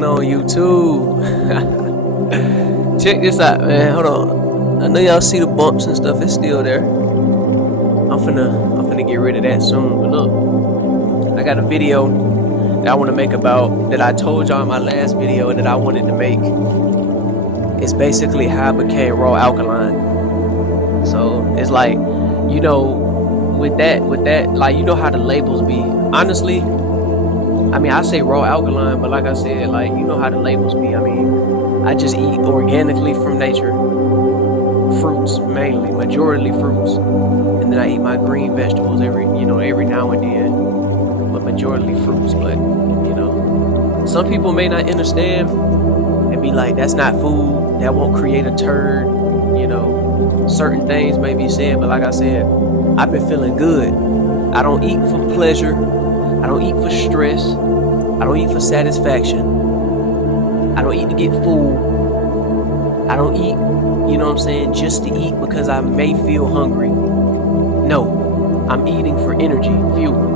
going on, YouTube? Check this out, man. Hold on. I know y'all see the bumps and stuff. It's still there. I'm finna get rid of that soon. But look, I got a video that I want to make about, that I told y'all in my last video that I wanted to make. It's basically how I became raw alkaline. So it's like, you know, with that, like, you know how the labels be. Honestly, I mean, I say raw alkaline, but like I said, like, you know how the labels be. I mean, I just eat organically from nature, fruits mainly, majority fruits, and then I eat my green vegetables every now and then, but majority fruits. But you know, some people may not understand and be like, that's not food, that won't create a turd. You know, certain things may be said, but like I said, I've been feeling good. I don't eat for pleasure. I don't eat for stress. I don't eat for satisfaction. I don't eat to get full. I don't eat, you know what I'm saying, just to eat because I may feel hungry. No, I'm eating for energy, fuel.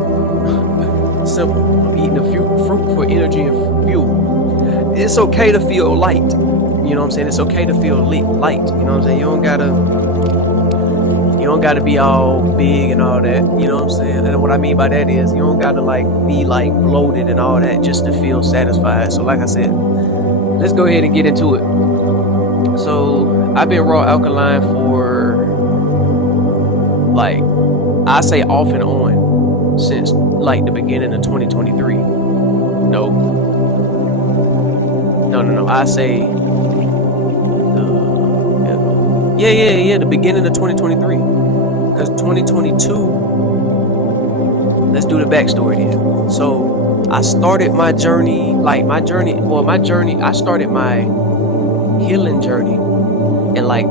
Simple. I'm eating the fruit for energy and fuel. It's okay to feel light. You know what I'm saying? It's okay to feel light. You know what I'm saying? You don't gotta be all big and all that. You know what I'm saying? And what I mean by that is, you don't gotta like be like bloated and all that just to feel satisfied. So like I said, let's go ahead and get into it. So I've been raw alkaline for, like, I say off and on since like the beginning of 2023. No. I say the beginning of 2023. Because 2022, let's do the backstory then. So I started my journey, I started my healing journey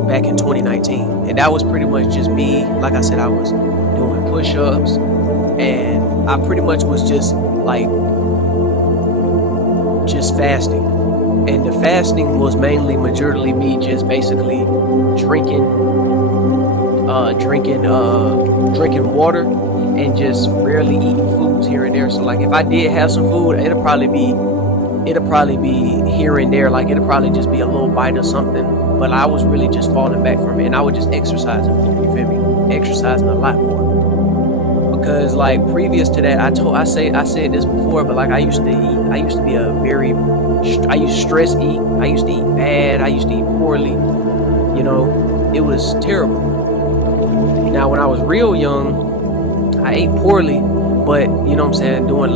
back in 2019. And that was pretty much just me. Like I said, I was doing push-ups, and I pretty much was just fasting. And the fasting was majorly me just basically drinking water and just rarely eating foods here and there. So like if I did have some food, it'll probably be here and there. Like it'll probably just be a little bite or something. But I was really just falling back from it, and I would just exercising. You feel me? Exercising a lot more. Because like previous to that, I said this before, but like I used to stress eat. I used to eat bad. I used to eat poorly. You know, it was terrible. Now, when I was real young, I ate poorly, but you know what I'm saying, going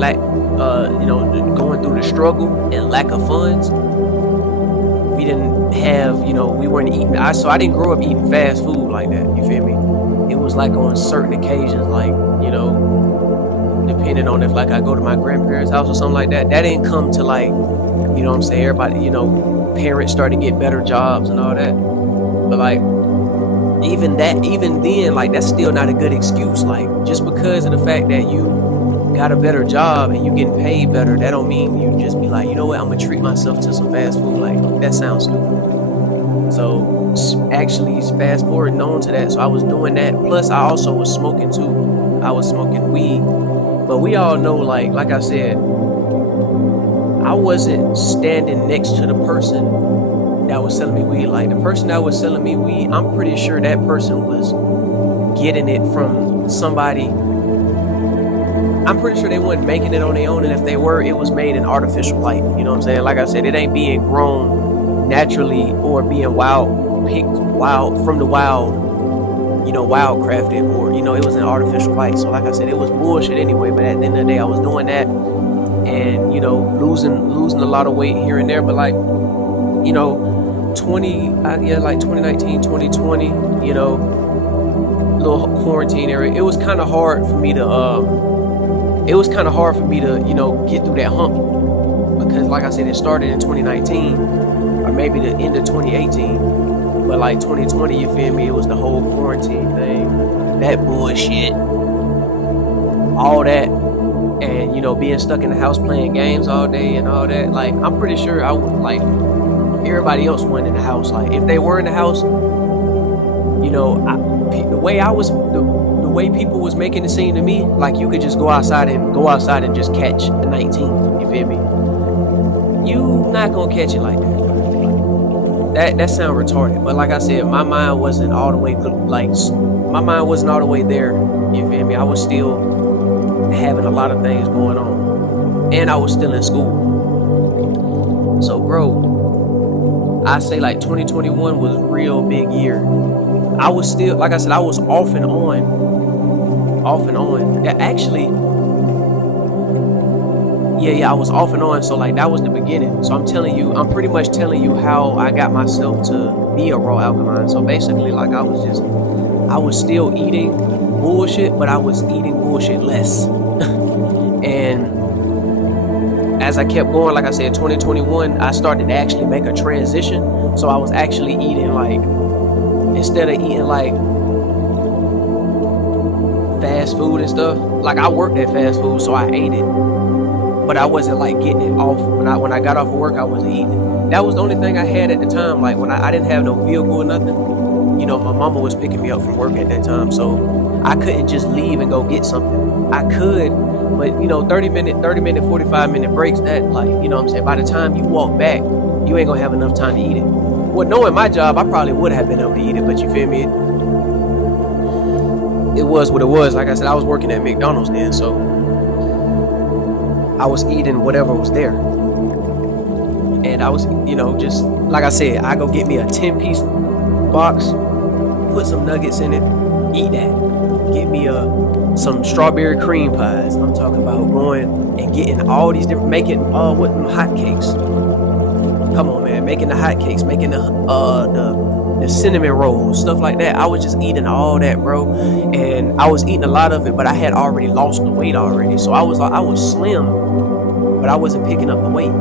through the struggle and lack of funds, we didn't have, we weren't eating. So I didn't grow up eating fast food like that. You feel me? It was like on certain occasions, like, depending on if like I go to my grandparents' house or something like that. That didn't come to like, you know what I'm saying, everybody, parents started to get better jobs and all that. But like, even then, like, that's still not a good excuse. Like, just because of the fact that you got a better job and you getting paid better, that don't mean you just be like, you know what, I'm gonna treat myself to some fast food. Like, that sounds stupid. So actually, fast forward on to that. So I was doing that. Plus, I also was smoking too. I was smoking weed. But we all know, like I said, I wasn't standing next to the person that was selling me weed. Like, the person that was selling me weed, I'm pretty sure that person was getting it from somebody. I'm pretty sure they weren't making it on their own, and if they were, it was made in artificial light. You know what I'm saying? Like I said, it ain't being grown naturally or being picked from the wild, wild crafted, or, it was an artificial light. So like I said, it was bullshit anyway. But at the end of the day, I was doing that and, losing a lot of weight here and there. But like, 2019, 2020, little quarantine area, it was kind of hard for me to get through that hump, because like I said, it started in 2019 or maybe the end of 2018, but like 2020, you feel me, it was the whole quarantine thing, that bullshit, all that, and being stuck in the house playing games all day and all that. Like, I'm pretty sure I would, like, everybody else went in the house. Like, if they were in the house, the way people was making it seem to me, like, you could just go outside and just catch a 19. You feel me? you not gonna catch it like that. That sound retarded, but like I said, my mind wasn't all the way there. You feel me? I was still having a lot of things going on, and I was still in school. So, bro, I say like 2021 was a real big year. I was still, like I said, I was off and on. Yeah, actually, yeah, I was off and on. So like that was the beginning. So I'm pretty much telling you how I got myself to be a raw alkaline. So basically, like I was still eating bullshit, but I was eating bullshit less. And as I kept going, like I said, 2021, I started to actually make a transition. So I was actually eating like, instead of eating like fast food and stuff, like I worked at fast food, so I ate it, but I wasn't like getting it off. When I got off of work, I wasn't eating it. That was the only thing I had at the time. Like when I didn't have no vehicle or nothing, you know, my mama was picking me up from work at that time, so I couldn't just leave and go get something. I could, but you know, 30-minute, 45-minute breaks, that, like, you know what I'm saying, by the time you walk back, you ain't gonna have enough time to eat it. Well, knowing my job, I probably would have been able to eat it, but you feel me? It was what it was. Like I said, I was working at McDonald's then, so I was eating whatever was there. And I was, you know, just like I said, I go get me a 10-piece box, put some nuggets in it, eat that. Get me some strawberry cream pies. I'm talking about going and getting all these different, making what them hot cakes. Come on, man, making the hot cakes, making the cinnamon rolls, stuff like that. I was just eating all that, bro, and I was eating a lot of it, but I had already lost the weight already, so I was slim, but I wasn't picking up the weight.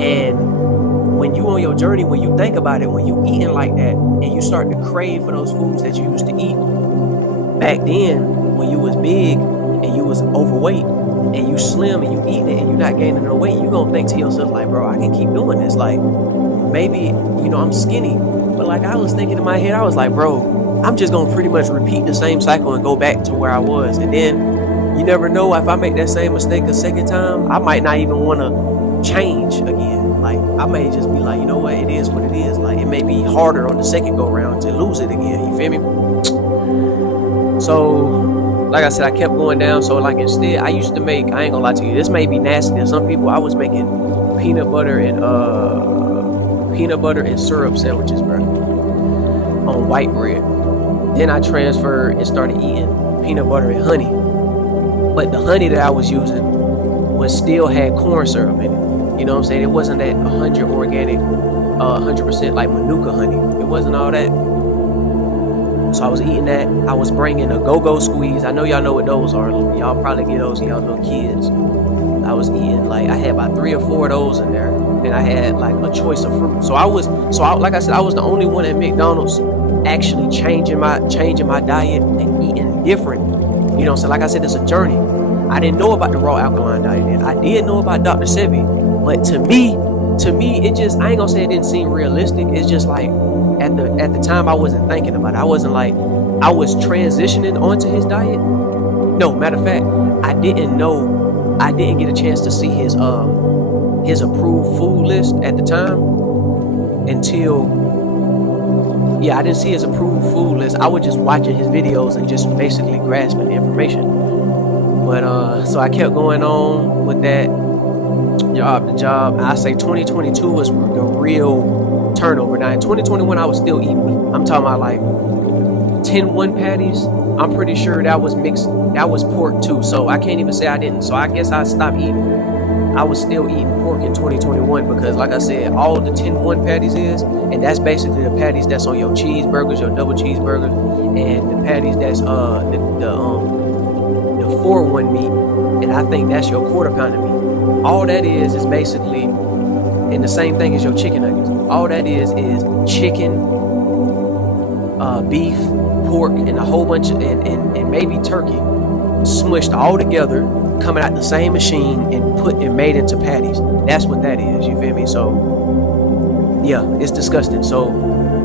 And when you on your journey, when you think about it, when you eating like that, and you start to crave for those foods that you used to eat back then, when you was big and you was overweight, and you slim and you eating it and you not gaining no weight, you gonna think to yourself like, bro, I can keep doing this. Like, maybe, you know, I'm skinny. But like I was thinking in my head, I was like, bro, I'm just gonna pretty much repeat the same cycle and go back to where I was. And then you never know, if I make that same mistake a second time, I might not even wanna change again. Like I may just be like, you know what, it is what it is. Like it may be harder on the second go round to lose it again. You feel me? So like I said, I kept going down. So like instead, I used to make, I ain't gonna lie to you, this may be nasty to some people, I was making peanut butter and syrup sandwiches, bro, on white bread. Then I transferred and started eating peanut butter and honey. But the honey that I was using still had corn syrup in it. You know what I'm saying? It wasn't that 100 organic, 100% like Manuka honey. It wasn't all that. So I was eating that. I was bringing a go-go squeeze. I know y'all know what those are. Y'all probably get those, y'all know kids. I was eating, like, I had about 3 or 4 of those in there. And I had like a choice of fruit. Like I said, I was the only one at McDonald's actually changing my diet and eating different. You know what I'm saying? Like I said, it's a journey. I didn't know about the raw alkaline diet then. I did know about Dr. Sebi, but to me, it just, I ain't gonna say it didn't seem realistic. It's just like at the time I wasn't thinking about it. I wasn't like, I was transitioning onto his diet. No, matter of fact, I didn't get a chance to see his approved food list at the time until, I didn't see his approved food list. I was just watching his videos and just basically grasping the information. But so I kept going on with that job. I say 2022 was the real turnover. Now in 2021 I was still eating meat. I'm talking about like 10 one patties. I'm pretty sure that was mixed. That was pork too. So I can't even say I didn't. So I guess I stopped eating. I was still eating pork in 2021 because, like I said, all the 10 one patties is, and that's basically the patties that's on your cheeseburgers, your double cheeseburgers, and the patties that's the 4-1 meat, and I think that's your quarter pound of meat. All that is basically, and the same thing as your chicken nuggets. All that is chicken, beef, pork, and a whole bunch of, and maybe turkey, smushed all together, coming out the same machine and made into patties. That's what that is. You feel me? So yeah, it's disgusting. So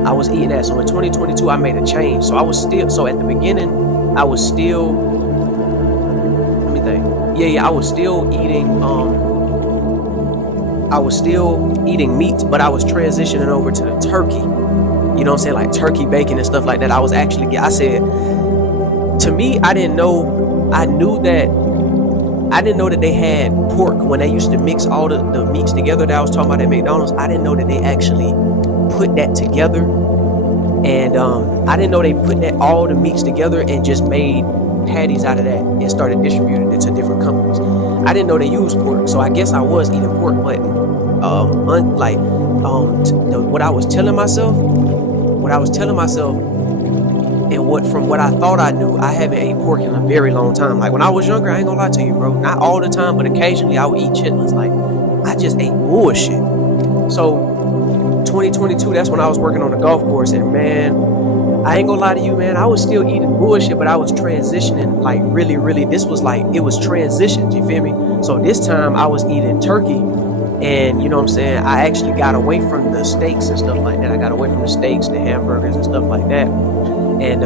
I was eating that. So in 2022, I made a change. So I was still. So at the beginning, I was still. Let me think. Yeah. I was still eating. I I was still eating meat, but I was transitioning over to the turkey. You know what I'm saying? Like turkey bacon and stuff like that. I said, to me, I didn't know that they had pork when they used to mix all the meats together that I was talking about at McDonald's. I didn't know that they actually put that together. And I didn't know they put all the meats together and just made patties out of that and started distributing it to different companies. I didn't know they used pork, so I guess I was eating pork, but what I was telling myself, and from what I thought I knew, I haven't ate pork in a very long time. Like when I was younger, I ain't gonna lie to you, bro. Not all the time, but occasionally I would eat chitlins. Like I just ate bullshit. So 2022, that's when I was working on the golf course, and man, I ain't gonna lie to you, man, I was still eating bullshit, but I was transitioning like really, this was like, it was transitions, you feel me? So this time I was eating turkey, and you know what I'm saying, I actually got away from the steaks and stuff like that. I got away from the steaks, the hamburgers and stuff like that. And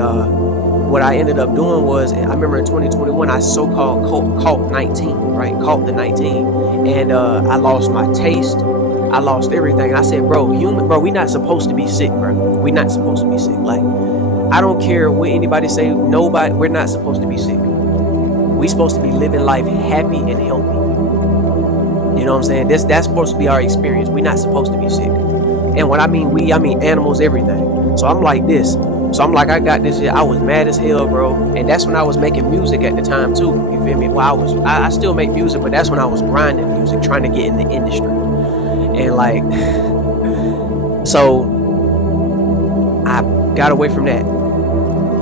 what I ended up doing was, I remember in 2021, I so-called caught 19, right? Caught the 19, and I lost my taste. I lost everything. I said, bro, we not supposed to be sick, bro. We not supposed to be sick. Like, I don't care what anybody say. We're not supposed to be sick. We supposed to be living life happy and healthy. You know what I'm saying? That's supposed to be our experience. We're not supposed to be sick. And when I mean I mean animals, everything. So I'm like this. So I'm like, I got this shit. I was mad as hell, bro. And that's when I was making music at the time too. You feel me? Well, I still make music, but that's when I was grinding music, trying to get in the industry. And like, so I got away from that.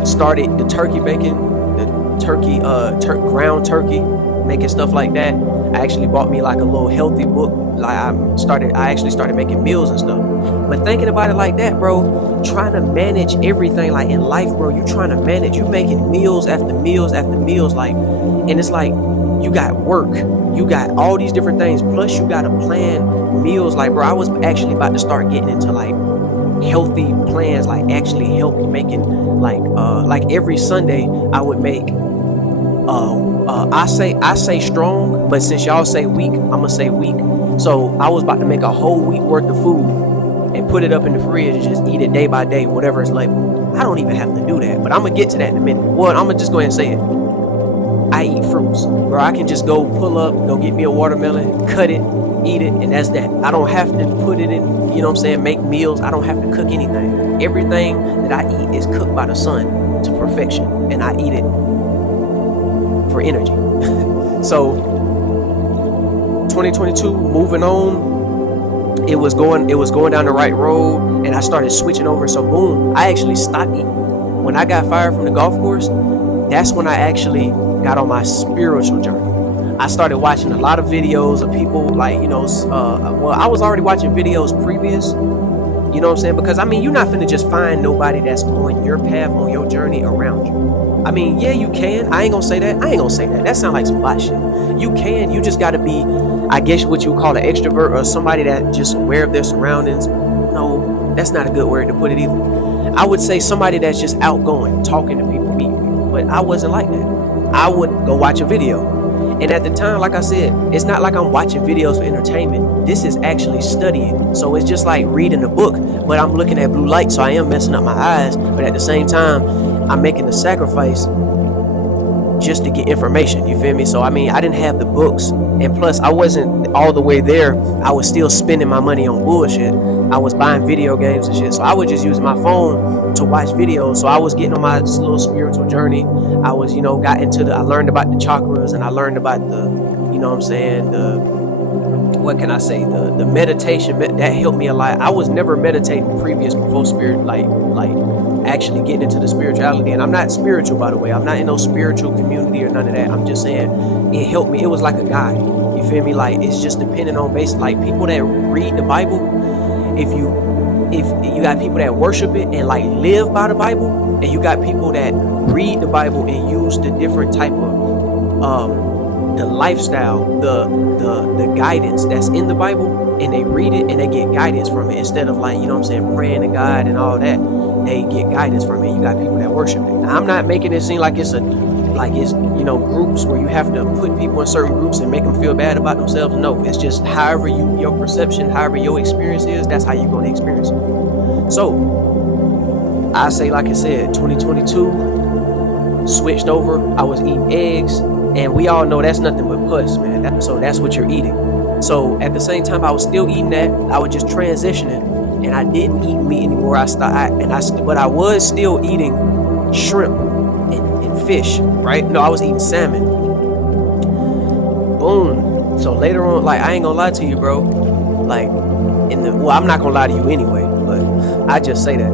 Started the turkey bacon, the turkey, ground turkey, making stuff like that. I actually bought me like a little healthy book. Like I actually started making meals and stuff. But thinking about it like that, bro, trying to manage everything, like in life, bro, you making meals after meals after meals, like, and it's like, you got work, you got all these different things, plus you got to plan meals. Like, bro, I was actually about to start getting into like healthy plans, like actually healthy, making like every Sunday I would make I say strong, but since y'all say weak, I'm gonna say weak. So I was about to make a whole week worth of food and put it up in the fridge and just eat it day by day, whatever it's labeled. I don't even have to do that, but I'm gonna get to that in a minute. Well, I'm gonna just go ahead and say it. I eat fruits, bro. I can just go pull up, go get me a watermelon, cut it, eat it, and that's that. I don't have to put it in, you know what I'm saying, make meals. I don't have to cook anything. Everything that I eat is cooked by the sun to perfection, and I eat it for energy. So 2022, moving on, it was going down the right road, and I started switching over. So boom, I actually stopped eating. When I got fired from the golf course, that's when I actually got on my spiritual journey. I started watching a lot of videos of people, like, you know, well, I was already watching videos previous, you know what I'm saying? Because I mean, you're not finna just find nobody that's on your path, on your journey around you. I mean, yeah, you can. I ain't gonna say that. That sounds like some bot shit. You can. You just gotta be, I guess, what you would call an extrovert, or somebody that just aware of their surroundings. No, that's not a good word to put it either. I would say somebody that's just outgoing, talking to people, meeting people. But I wasn't like that. I would go watch a video. And at the time, like I said, it's not like I'm watching videos for entertainment. This is actually studying. So it's just like reading a book, but I'm looking at blue light, so I am messing up my eyes. But at the same time, I'm making the sacrifice just to get information. You feel me? So I mean, I didn't have the books, and plus I wasn't all the way there. I was still spending my money on bullshit. I was buying video games and shit. So I was just using my phone to watch videos. So I was getting on my little spiritual journey. I was, you know, I learned about the chakras, and I learned about the, you know what I'm saying, what can I say, the meditation that helped me a lot. I was never meditating before spirit, like actually getting into the spirituality. And I'm not spiritual, by the way. I'm not in no spiritual community or none of that. I'm just saying it helped me. It was like a guide. You feel me? Like, it's just depending on like people that read the Bible. If you got people that worship it and like live by the Bible, and you got people that read the Bible and use the different type of the lifestyle, the guidance that's in the Bible, and they read it and they get guidance from it, instead of, like, you know what I'm saying, praying to God and all that. They get guidance from it. You got people that worship it. Now, I'm not making it seem like it's a like it's, groups where you have to put people in certain groups and make them feel bad about themselves. No, it's just however your perception, however your experience is, that's how you're going to experience it. So I say, like I said, 2022 switched over. I was eating eggs, and we all know that's nothing but puss, man. So that's what you're eating. So at the same time, I was still eating that. I was just transitioning, and I didn't eat meat anymore. But I was still eating shrimp and fish, right? No, I was eating salmon. Boom. So later on, like, I ain't gonna lie to you, bro. Like, I'm not gonna lie to you anyway, but I just say that.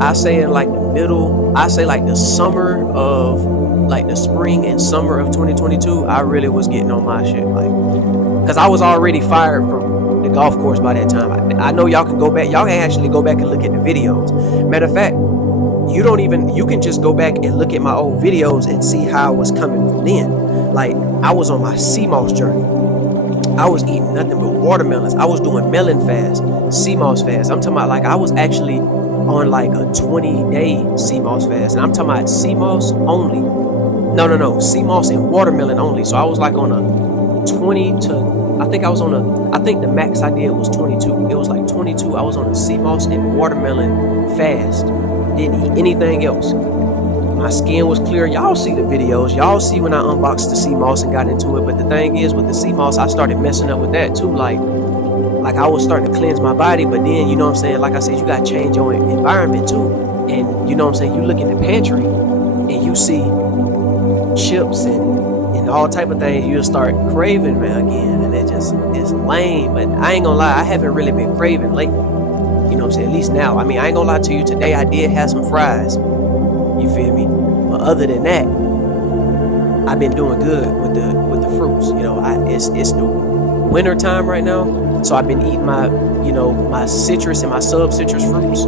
I say in like the middle, I say like the spring and summer of 2022, I really was getting on my shit, like, cause I was already fired from the golf course by that time. I know y'all can actually go back and look at the videos. Matter of fact, you can just go back and look at my old videos and see how I was coming from then. Like, I was on my sea moss journey. I was eating nothing but watermelons. I was doing melon fast, sea moss fast. I'm talking about, like, I was actually on like a 20-day sea moss fast, and I'm talking about sea moss only. No, sea moss and watermelon only. So I was like on a 20 to, I think the max I did was 22. It was like 22. I was on a sea moss and watermelon fast. Didn't eat anything else. My skin was clear. Y'all see the videos. Y'all see when I unboxed the sea moss and got into it. But the thing is, with the sea moss, I started messing up with that too. Like I was starting to cleanse my body, but then, you know what I'm saying, like I said, you got to change your environment too. And you know what I'm saying, you look in the pantry and you see chips and all type of things, you'll start craving, man, again. And it's lame. But I ain't gonna lie, I haven't really been craving lately. You know what I'm saying? At least now. I mean, I ain't gonna lie to you. Today I did have some fries. You feel me? But other than that, I've been doing good with the fruits. You know, it's the winter time right now, so I've been eating my citrus and my sub-citrus fruits,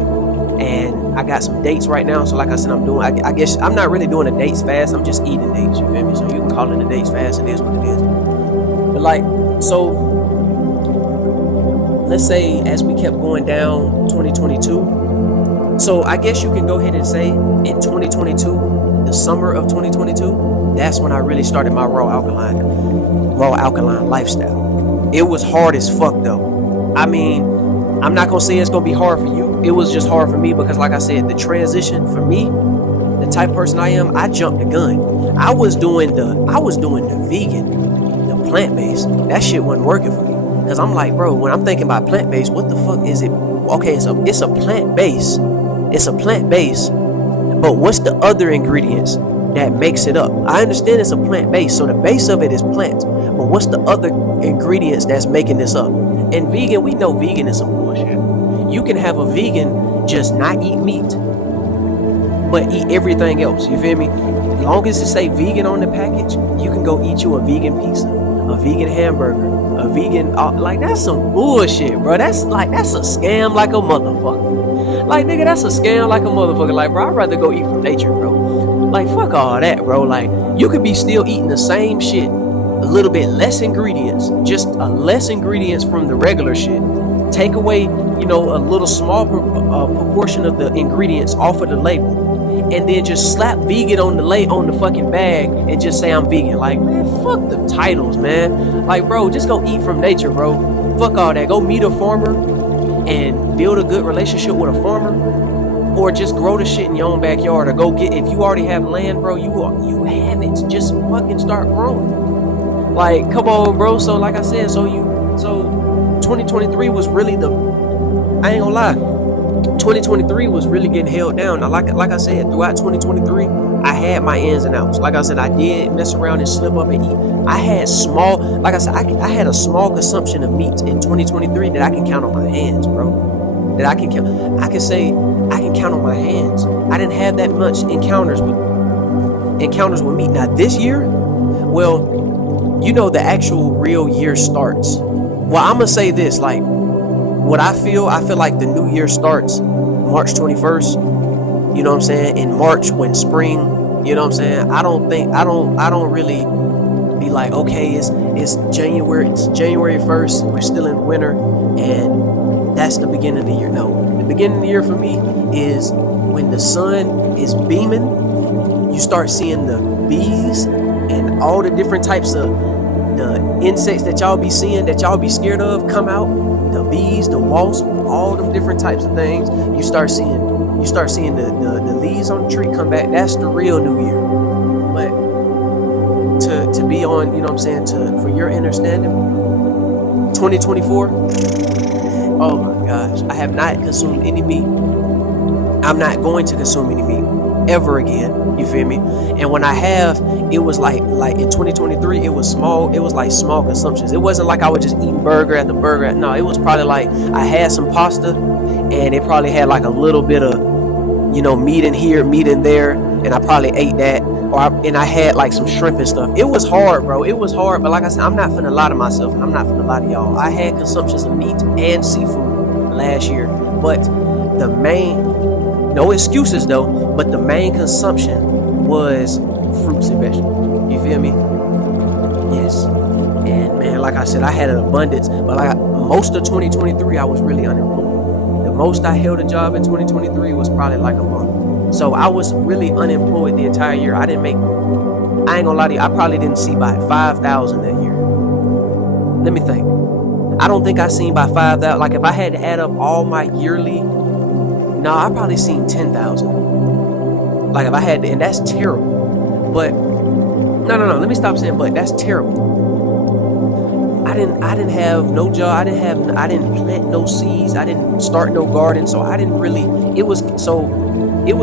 and I got some dates right now. So like I said, I guess I'm not really doing a dates fast. I'm just eating dates. You feel me? So you can call it a dates fast. It is what it is. But like, so let's say as we kept going down 2022, so I guess you can go ahead and say in 2022, the summer of 2022, that's when I really started my raw alkaline lifestyle. It was hard as fuck though. I mean, I'm not gonna say it's gonna be hard for you. It was just hard for me because, like I said, the transition for me, the type of person I am, I jumped the gun. I was doing the vegan, the plant-based. That shit wasn't working for me. Cause I'm like, bro, when I'm thinking about plant-based, what the fuck is it? Okay, it's a plant-based. It's a plant-based, but what's the other ingredients that makes it up? I understand it's a plant-based, so the base of it is plants, but what's the other ingredients that's making this up? And vegan, we know vegan is some bullshit. You can have a vegan just not eat meat, but eat everything else. You feel me? As long as it say vegan on the package, you can go eat you a vegan pizza, a vegan hamburger, a vegan, like, that's some bullshit, bro. That's a scam like a motherfucker. Like, nigga, that's a scam like a motherfucker. Like, bro, I'd rather go eat from nature, bro. Like, fuck all that, bro. Like, you could be still eating the same shit, a little bit less ingredients, just less ingredients from the regular shit. Take away, a little small proportion of the ingredients off of the label, and then just slap vegan on the fucking bag and just say I'm vegan. Like, man, fuck the titles, man. Like, bro, just go eat from nature, bro. Fuck all that. Go meet a farmer and build a good relationship with a farmer, or just grow the shit in your own backyard, or go get, if you already have land, bro, you have it, just fucking start growing. Like, come on, bro. So like I said, so 2023 was really I ain't gonna lie, 2023 was really getting held down. Now, like I said, throughout 2023, I had my ins and outs. Like I said, I did mess around and slip up and eat. I had a small consumption of meat in 2023 that I can count on my hands, bro. That I can count. I can say I can count on my hands. I didn't have that much encounters with meat. Now this year, well, the actual real year starts. Well, I'm gonna say this, like, what I feel like the new year starts March 21st. You know what I'm saying? In March, when spring, you know what I'm saying? I don't really be like, okay, it's January 1st, we're still in winter, and that's the beginning of the year. No, the beginning of the year for me is when the sun is beaming, you start seeing the bees and all the different types of the insects that y'all be seeing, that y'all be scared of, come out. The bees, the wasps, all them different types of things. You start seeing the leaves on the tree come back. That's the real New Year. But to be on, you know what I'm saying, for your understanding, 2024, oh my gosh, I have not consumed any meat. I'm not going to consume any meat ever again. You feel me? And when I have, it was like in 2023, it was like small consumptions. It wasn't like I was just eating burger after burger. No, it was probably like I had some pasta, and it probably had like a little bit of, you know, meat in here, meat in there, and I probably ate that. And I had like some shrimp and stuff. It was hard, bro. It was hard, but like I said, I'm not finna lie to myself, and I'm not finna lie to y'all. I had consumptions of meat and seafood last year, but the main, no excuses though, but the main consumption was fruits and vegetables. You feel me? Yes. And man, like I said, I had an abundance, but like most of 2023, I was really unemployed. The most I held a job in 2023 was probably like a month. So I was really unemployed the entire year. I ain't gonna lie to you, I probably didn't see by 5,000 that year. Let me think. I don't think I seen by 5,000. Like if I had to add up all my yearly, no, I probably seen 10,000. Like if I had to, and that's terrible. But no. Let me stop saying but. That's terrible. I didn't have no job. I didn't plant no seeds. I didn't start no garden. So I didn't really. It was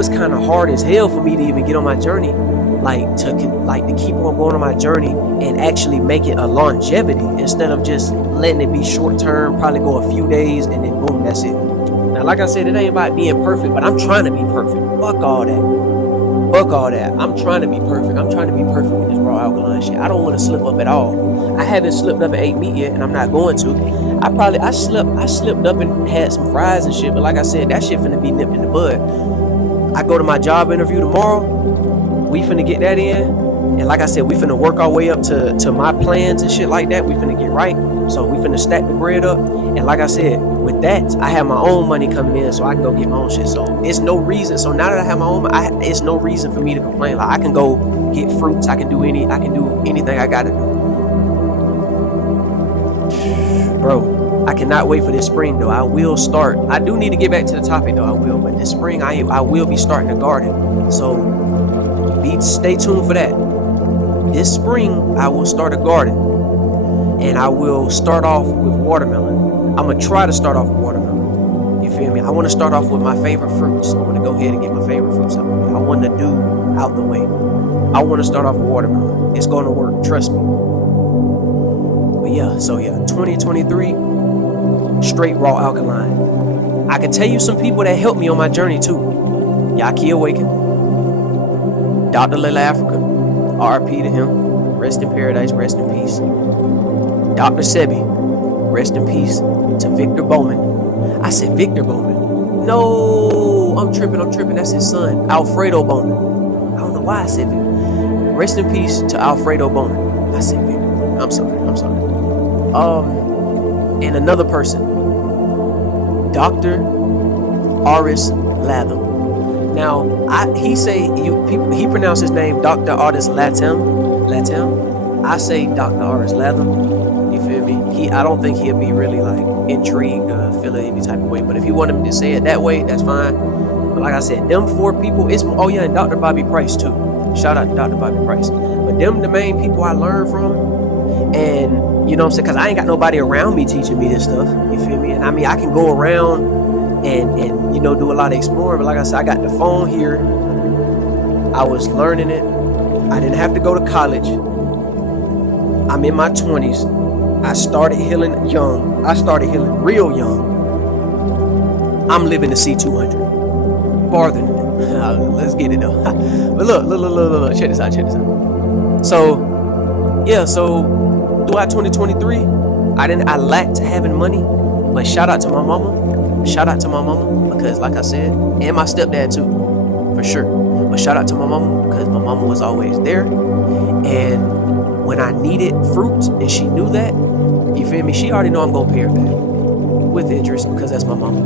kind of hard as hell for me to even get on my journey, to keep on going on my journey and actually make it a longevity instead of just letting it be short term. Probably go a few days and then boom, that's it. Now, like I said, it ain't about being perfect, but I'm trying to be perfect. Fuck all that. I'm trying to be perfect. I'm trying to be perfect with this raw alkaline shit. I don't want to slip up at all. I haven't slipped up and ate meat yet, and I'm not going to. I slipped up and had some fries and shit, but like I said, that shit finna be nipped in the bud. I go to my job interview tomorrow. We finna get that in. And like I said, we finna work our way up to my plans and shit like that. We finna get right. So we finna stack the bread up. And like I said, with that, I have my own money coming in, so I can go get my own shit. So it's no reason. So now that I have my own, it's no reason for me to complain. Like I can go get fruits. I can do anything I gotta do. Bro, I cannot wait for this spring though. I will start. I do need to get back to the topic though. I will. But this spring, I will be starting a garden. So stay tuned for that. This spring, I will start a garden, and I will start off with watermelon. I'm gonna try to start off with watermelon. You feel me? I want to start off with my favorite fruits. I want to go ahead and get my favorite fruits out the way. I want to do out the way. I want to start off with watermelon. It's gonna work. Trust me. But yeah, 2023, straight raw alkaline. I can tell you some people that helped me on my journey too. Yaki Awaken, Dr. Lil Africa, RP to him, rest in paradise, rest in peace. Dr. Sebi, rest in peace to Victor Bowman. I said Victor Bowman. No, I'm tripping. That's his son, Alfredo Bowman. I don't know why I said Victor. Rest in peace to Alfredo Bowman. I said Victor. I'm sorry. And another person, Dr. Aris Latham. Now, he pronounced his name Dr. Aris Latham. I say Dr. Aris Latham. You feel me? I don't think he'll be really like intrigued or feel any type of way. But if you want him to say it that way, that's fine. But like I said, them 4 people, and Dr. Bobby Price too. Shout out to Dr. Bobby Price. But them the main people I learned from. And you know what I'm saying? Because I ain't got nobody around me teaching me this stuff. You feel me? And I mean, I can go around and do a lot of exploring. But like I said, I got the phone here. I was learning it. I didn't have to go to college. I'm in my 20s. I started healing young. I started healing real young. I'm living to see 200. Farther than that. Let's get it though. But look. Check this out. So throughout 2023, I lacked having money. But shout out to my mama. Because like I said, and my stepdad too, for sure. But shout out to my mama because my mama was always there. And when I needed fruit and she knew that, you feel me? She already know I'm gonna pay her back with interest because that's my mama.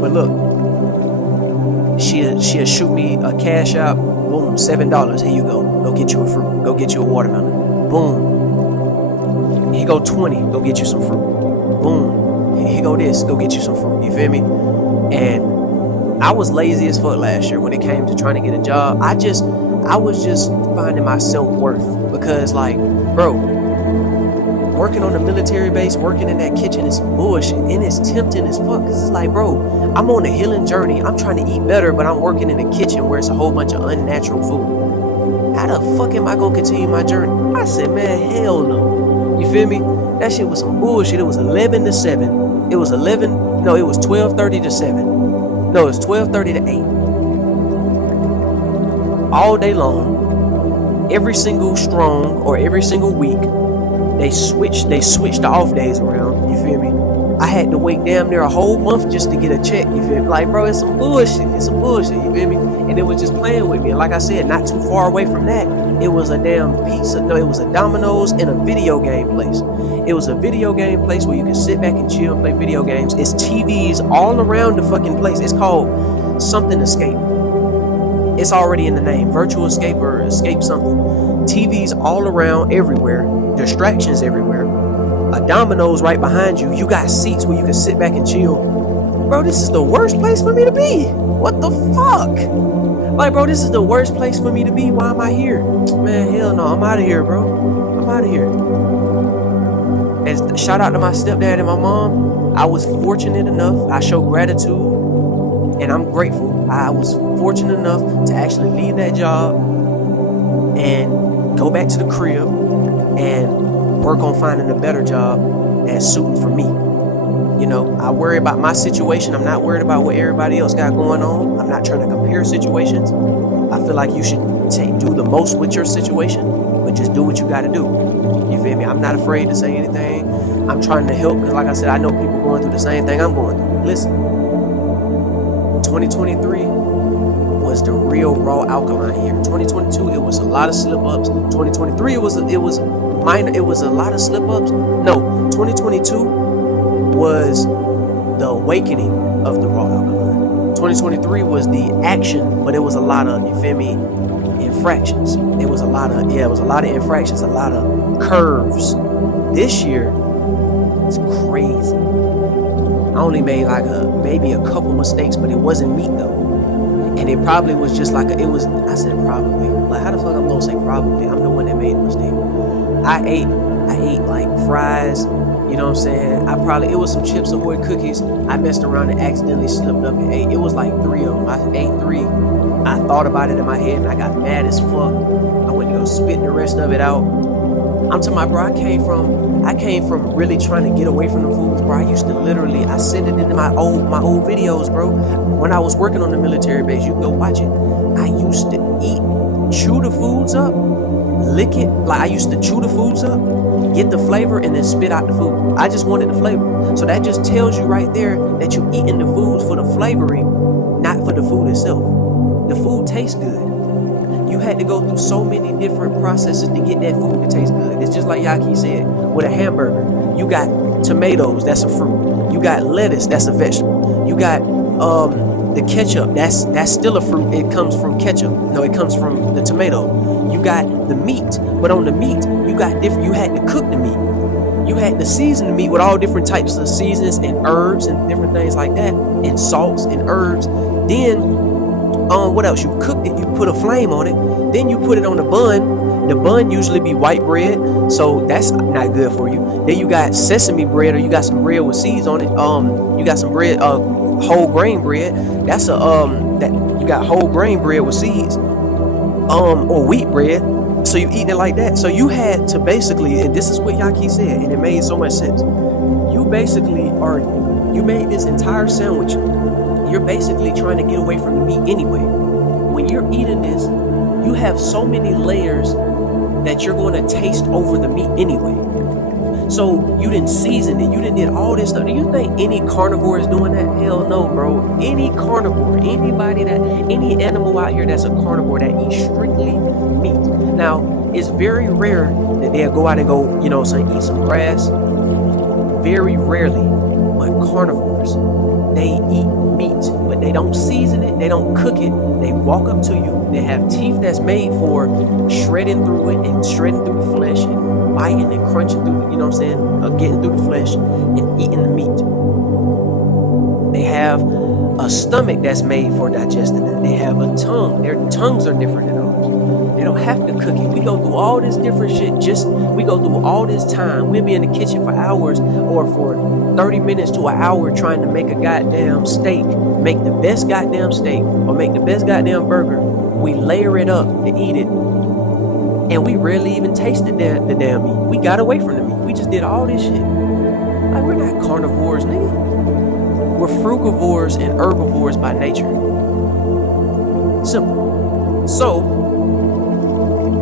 But look, she'll shoot me a cash out Boom, $7. Here you go. Go get you a fruit. Go get you a watermelon. Boom. Here go 20. Go get you some fruit. Boom. Here go this. Go get you some fruit. You feel me? And I was lazy as fuck last year when it came to trying to get a job. I was just finding my self-worth because, like, bro, working on a military base, working in that kitchen is bullshit, and it's tempting as fuck because it's like, bro, I'm on a healing journey. I'm trying to eat better, but I'm working in a kitchen where it's a whole bunch of unnatural food. How the fuck am I gonna continue my journey? I said, man, hell no. You feel me? That shit was some bullshit. It was 11 to 7. It was 12:30 to 7. No, it was 12:30 to 8. All day long, every single strong or every single week, they switched the off days around. You feel me? I had to wait damn near a whole month just to get a check. You feel me? Like, bro, it's some bullshit. It's some bullshit. You feel me? And it was just playing with me. And like I said, not too far away from that, it was a damn pizza. No, it was a Domino's and a video game place. It was a video game place where you can sit back and chill and play video games. It's TVs all around the fucking place. It's called something Escape. It's already in the name. Virtual Escape or Escape something. TVs all around everywhere. Distractions everywhere. A Domino's right behind you. You got seats where you can sit back and chill. Bro, this is the worst place for me to be. What the fuck? Like, bro, this is the worst place for me to be. Why am I here? Man, hell no. I'm out of here, bro. I'm out of here. And shout out to my stepdad and my mom. I was fortunate enough. I show gratitude and I'm grateful. I was fortunate enough to actually leave that job and go back to the crib and work on finding a better job that's suited for me. You know, I worry about my situation. I'm not worried about what everybody else got going on. I'm not trying to compare situations. I feel like you should do the most with your situation, but just do what you got to do. You feel me? I'm not afraid to say anything. I'm trying to help because, like I said, I know people going through the same thing I'm going through. Listen, 2023 was the real raw alkaline year. 2022, it was a lot of slip-ups. 2023, it was minor. It was a lot of slip-ups. No, 2022 was the awakening of the raw alkaline. 2023 was the action, but it was a lot of, you feel me, infractions. It was a lot of infractions, a lot of curves. This year, it's crazy. I only made maybe a couple mistakes, but it wasn't me though. And it probably was just I said probably. Like, how the fuck I'm gonna say probably? I'm the one that made the mistake. I ate like fries, you know what I'm saying? It was some Chips Ahoy cookies. I messed around and accidentally slipped up and ate. It was like 3 of them. I ate 3. I thought about it in my head and I got mad as fuck. I went to go spit the rest of it out. I'm telling my bro, I came from really trying to get away from the foods, bro. I sent it into my old videos, bro. When I was working on the military base, you can go watch it. I used to chew the foods up, lick it. Like, I used to chew the foods up, get the flavor, and then spit out the food. I just wanted the flavor. So that just tells you right there that you're eating the foods for the flavoring, not for the food itself. The food tastes good. You had to go through so many different processes to get that food to taste good. It's just like Yaki said, with a hamburger, you got tomatoes, that's a fruit. You got lettuce, that's a vegetable. You got the ketchup, that's still a fruit. It comes from ketchup. No, it comes from the tomato. You got the meat, but on the meat, you had to cook the meat. You had to season the meat with all different types of seasonings and herbs and different things like that, and salts and herbs. Then what else? You cooked it, you put a flame on it, then you put it on the bun. The bun usually be white bread, so that's not good for you. Then you got sesame bread, or you got some bread with seeds on it. You got some bread, whole grain bread. That's you got whole grain bread with seeds, or wheat bread. So you eating it like that. So you had to basically, and this is what Yaki said, and it made so much sense. You made this entire sandwich. You're basically trying to get away from the meat anyway. When you're eating this, you have so many layers that you're going to taste over the meat anyway. So you didn't season it, you didn't did all this stuff. Do you think any carnivore is doing that? Hell no, bro. Any carnivore, any animal out here that's a carnivore that eats strictly meat. Now, it's very rare that they'll go out and go, eat some grass. Very rarely. But carnivores, they eat meat, but They don't season it. They don't cook it. They walk up to you. They have teeth that's made for shredding through it and shredding through the flesh and biting and crunching through, you know what I'm saying? Getting through the flesh and eating the meat. They have a stomach that's made for digesting that. They have a tongue. Their tongues are different than ours. They don't have to cook it. We go through all this different shit. We go through all this time. We'll be in the kitchen for hours or for 30 minutes to an hour trying to make a goddamn steak, make the best goddamn steak or make the best goddamn burger. We layer it up and eat it. And we rarely even tasted the damn meat. We got away from the meat. We just did all this shit. Like, we're not carnivores, nigga. We're frugivores and herbivores by nature. Simple. So,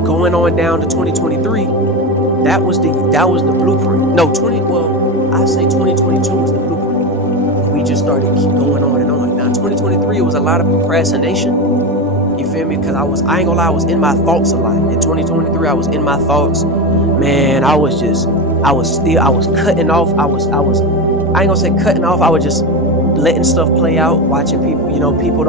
going on down to 2023, that was the blueprint. No, I say 2022 was the blueprint. We just started keep going on and on. Now, 2023, it was a lot of procrastination. You feel me? Because I ain't gonna lie, I was in my thoughts a lot. In 2023, I was in my thoughts. Man, I was cutting off. I ain't gonna say cutting off. I was just letting stuff play out, watching people, people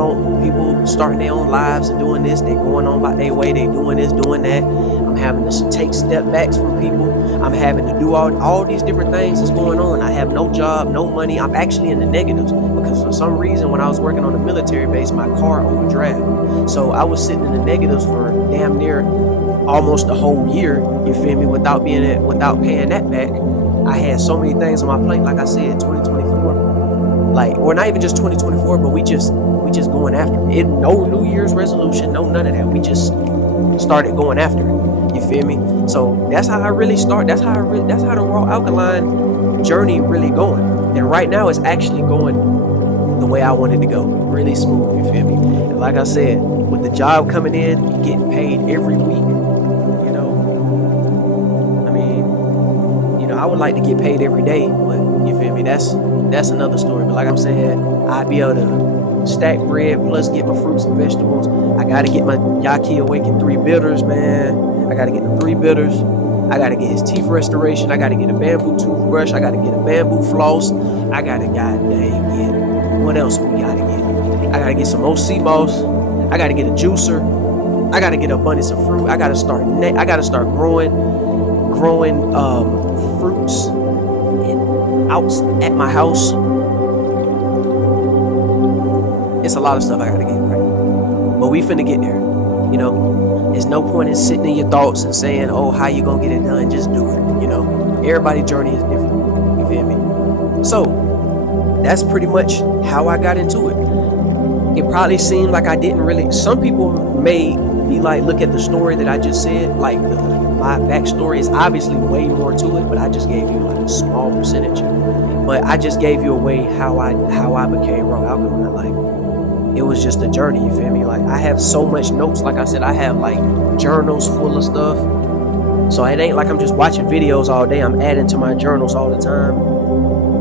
starting their own lives and doing this, they going on by their way, they doing this, doing that. I'm having to take step backs from people. I'm having to do all these different things that's going on. I have no job, no money. I'm actually in the negatives because for some reason when I was working on a military base, my car overdrafted. So I was sitting in the negatives for damn near almost a whole year, you feel me, without paying that back. I had so many things on my plate, like I said, 2024. Or not even just 2024, but we just going after it. No New Year's resolution, no none of that. We just started going after it. You feel me? So that's how I really start. That's how the raw alkaline journey really going. And right now it's actually going the way I wanted to go. Really smooth, you feel me? And like I said, with the job coming in, getting paid every week, I would like to get paid every day, but you feel me? That's another story. But like I'm saying, I'd be able to stack bread plus get my fruits and vegetables. I gotta get my Yaki Awaken 3 bitters, man. I gotta get the 3 bitters. I gotta get his teeth restoration. I gotta get a bamboo toothbrush. I gotta get a bamboo floss. I gotta get what else we gotta get? I gotta get some more sea moss. I gotta get a juicer. I gotta get abundance of fruit. I gotta start growing fruits out at my house. It's a lot of stuff I gotta get right, but we finna get there. There's no point in sitting in your thoughts and saying, "Oh, how you gonna get it done?" Just do it. Everybody's journey is different. You feel me? So that's pretty much how I got into it. It probably seemed like I didn't really. Some people may be like, look at the story that I just said, like my backstory is obviously way more to it, but I just gave you like a small percentage. But I just gave you away how I became raw alkaline. Like, it was just a journey, you feel me? Like, I have so much notes. Like I said, I have like journals full of stuff. So it ain't like I'm just watching videos all day. I'm adding to my journals all the time.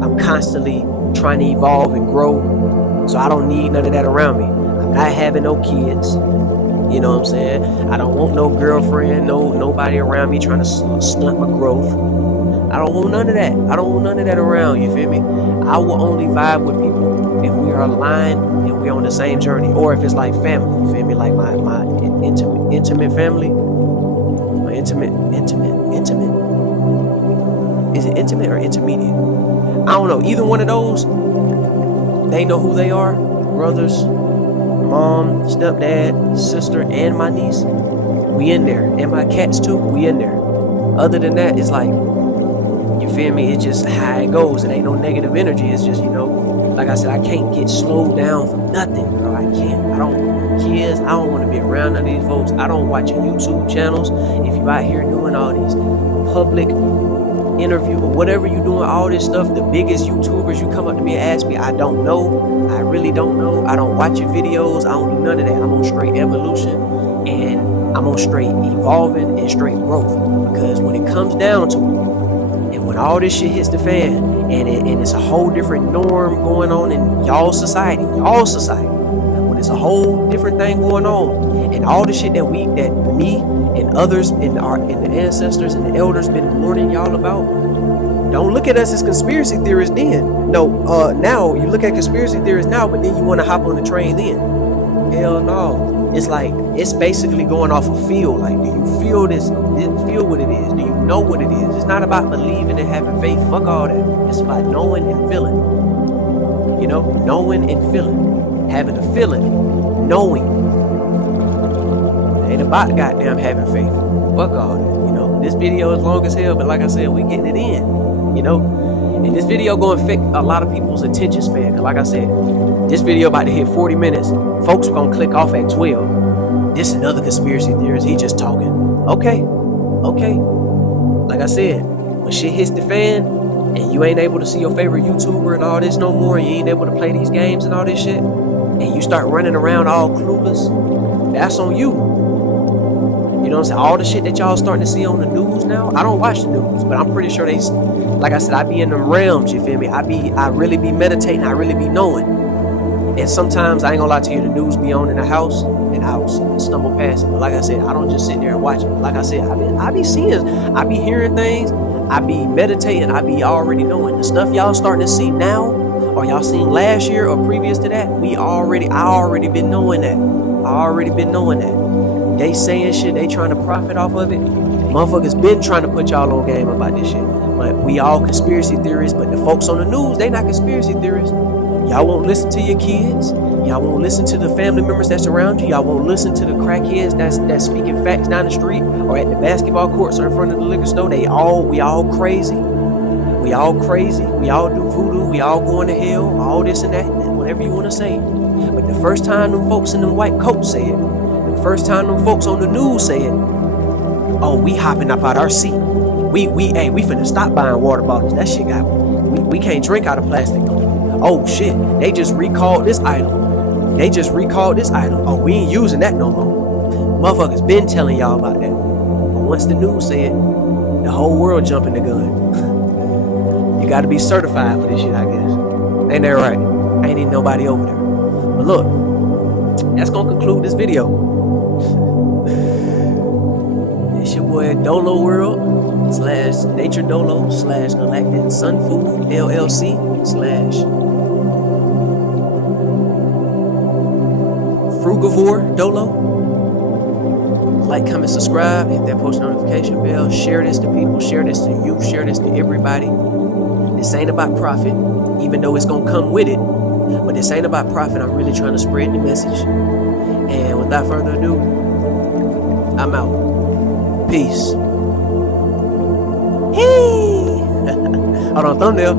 I'm constantly trying to evolve and grow. So I don't need none of that around me. I'm not having no kids. You know what I'm saying? I don't want no girlfriend, nobody around me trying to stunt my growth. I don't want none of that. I don't want none of that around, you feel me? I will only vibe with people if we are aligned and we're on the same journey, or if it's like family, you feel me? Like my intimate family. My intimate. Is it intimate or intermediate? I don't know. Either one of those, they know who they are. Brothers, mom, stepdad, sister, and my niece, we in there. And my cats too, we in there. Other than that, it's like, you feel me? It's just how it goes. It ain't no negative energy. It's just, like I said, I can't get slowed down for nothing, bro. I can't. I don't want kids. I don't want to be around none of these folks. I don't watch your YouTube channels. If you out here doing all these public interview or whatever you doing, all this stuff, the biggest YouTubers, you come up to me and ask me, I don't know. I really don't know. I don't watch your videos. I don't do none of that. I'm on straight evolution and I'm on straight evolving and straight growth. Because when it comes down to it, and when all this shit hits the fan, and it's a whole different norm going on in y'all society, when it's a whole different thing going on, and all the shit that me and others and the ancestors and the elders been warning y'all about, Don't look at us as conspiracy theorists then. No, now you look at conspiracy theorists now, but then you want to hop on the train then. Hell no. It's like, it's basically going off a feel. Like, do you feel this? Feel what it is? Do you know what it is? It's not about believing and having faith. Fuck all that. It's about knowing and feeling. You know, knowing and feeling. Having a feeling. Knowing. It ain't about goddamn having faith. Fuck all that. You know, this video is long as hell, but like I said, we getting it in. You know, and this video gonna affect a lot of people's attention span. Cause like I said, this video about to hit 40 minutes. Folks gonna click off at 12. This another conspiracy theorist. He just talking. Okay. Like I said, when shit hits the fan and you ain't able to see your favorite YouTuber and all this no more, and you ain't able to play these games and all this shit, and you start running around all clueless, that's on you. You know what I'm saying? All the shit that y'all starting to see on the news now, I don't watch the news, but I'm pretty sure they, like I said, I be in them realms, you feel me? I really be meditating, I really be knowing. And sometimes, I ain't gonna lie to you, the news be on in the house, and I'll stumble past it. But like I said, I don't just sit there and watch it. Like I said, I be seeing, I be hearing things, I be meditating, I be already knowing. The stuff y'all starting to see now, or y'all seen last year or previous to that, I already been knowing that. They saying shit, they trying to profit off of it. Motherfuckers been trying to put y'all on game about this shit. But we all conspiracy theorists, but the folks on the news, they not conspiracy theorists. Y'all won't listen to your kids. Y'all won't listen to the family members that's around you. Y'all won't listen to the crackheads that's speaking facts down the street or at the basketball courts or in front of the liquor store. We all crazy. We all do voodoo. We all going to hell. All this and that, and whatever you want to say. But the first time them folks in them white coats say it, the first time them folks on the news say it, oh, we hopping up out our seat. We finna stop buying water bottles. That shit got, we can't drink out of plastic. Oh shit, they just recalled this item. Oh, we ain't using that no more. Motherfuckers been telling y'all about that. But once the news said, the whole world jumping the gun. You gotta be certified for this shit, I guess. Ain't that right? Ain't even nobody over there. But look, that's gonna conclude this video. It's your boy Dolo World / Nature Dolo / Galactic Sun Food LLC / Frugivore Dolo. Like, comment, subscribe, hit that post notification bell, share this to people, share this to youth, share this to everybody. This ain't about profit, even though it's gonna come with it. But this ain't about profit. I'm really trying to spread the message. And without further ado, I'm out. Peace. Hey! Hold on, thumbnail.